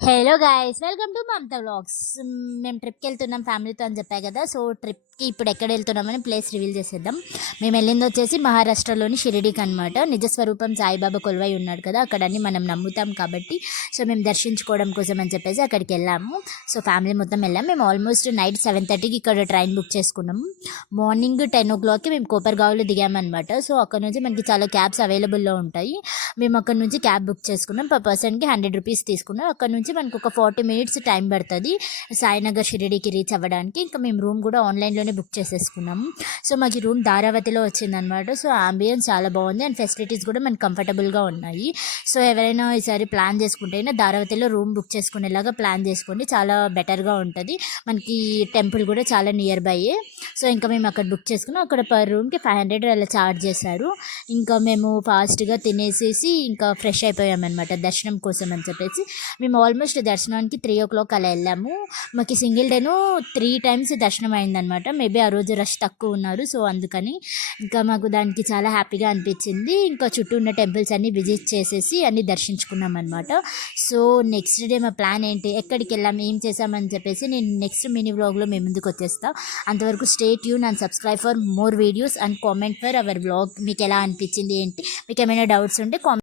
Hello guys, welcome to Mamata vlogs. మేము ట్రిప్కి వెళ్తున్నాం ఫ్యామిలీతో అని చెప్పా కదా. సో ట్రిప్కి ఇప్పుడు ఎక్కడ వెళ్తున్నామని ప్లేస్ రివీల్ చేసేద్దాం. మేము వెళ్ళింది వచ్చేసి మహారాష్ట్రలోని షిరిడీకి అనమాట. నిజస్వరూపం సాయిబాబా కొలువై ఉన్నాడు కదా, అక్కడని మనం నమ్ముతాం కాబట్టి సో మేము దర్శించుకోవడం కోసం అని చెప్పేసి అక్కడికి వెళ్ళాము. సో ఫ్యామిలీ మొత్తం వెళ్ళాము. మేము ఆల్మోస్ట్ నైట్ 7:30కి ఇక్కడ ట్రైన్ బుక్ చేసుకున్నాము. మార్నింగ్ 10 o'clockకి మేము కోపర్గావ్లో దిగామన్నమాట. సో అక్కడ నుంచి మనకి చాలా క్యాబ్స్ అవైలబుల్లో ఉంటాయి. మేము అక్కడ నుంచి క్యాబ్ బుక్ చేసుకున్నాం. పర్ పర్సన్కి 100 రూపీస్ తీసుకున్నాం. అక్కడ నుంచి మనకు ఒక 40 minutes టైం పడుతుంది సాయినగర్ షిరిడీకి రీచ్ అవ్వడానికి. ఇంకా మేము రూమ్ కూడా ఆన్లైన్లోనే బుక్ చేసేసుకున్నాము. సో మాకు రూమ్ ధారావతిలో వచ్చిందనమాట. సో ఆంబియన్స్ చాలా బాగుంది అండ్ ఫెసిలిటీస్ కూడా మనకు కంఫర్టబుల్గా ఉన్నాయి. సో ఎవరైనా ఈసారి ప్లాన్ చేసుకుంటే ధారావతిలో రూమ్ బుక్ చేసుకునేలాగా ప్లాన్ చేసుకోండి, చాలా బెటర్గా ఉంటుంది. మనకి టెంపుల్ కూడా చాలా నియర్ బై. సో ఇంకా మేము అక్కడ బుక్ చేసుకున్నాం. అక్కడ పర్ రూమ్కి 500 అలా ఛార్జ్ చేశారు. ఇంకా మేము ఫాస్ట్గా తినేసేసి ఇంకా ఫ్రెష్ అయిపోయామన్నమాట దర్శనం కోసం అని చెప్పేసి. మేము ఆల్మోస్ట్ దర్శనానికి 3 o'clock అలా వెళ్ళాము. మాకు సింగిల్ డేను 3 times దర్శనం అయిందనమాట. మేబీ ఆ రోజు రష్ తక్కువ ఉన్నారు, సో అందుకని ఇంకా మాకు దానికి చాలా హ్యాపీగా అనిపించింది. ఇంకా చుట్టూ ఉన్న టెంపుల్స్ అన్నీ విజిట్ చేసేసి అన్నీ దర్శించుకున్నాం అనమాట. సో నెక్స్ట్ డే మా ప్లాన్ ఏంటి, ఎక్కడికి వెళ్ళాము, ఏం చేసామని చెప్పేసి నేను నెక్స్ట్ మినీ వ్లాగ్లో మేము ముందుకు వచ్చేస్తాను. అంతవరకు stay tune and subscribe for more videos and comment for hour vlog. మీకు ఎలా అనిపించింది ఏంటి, మీకు ఏమైనా డౌట్స్ ఉంటే కామెంట్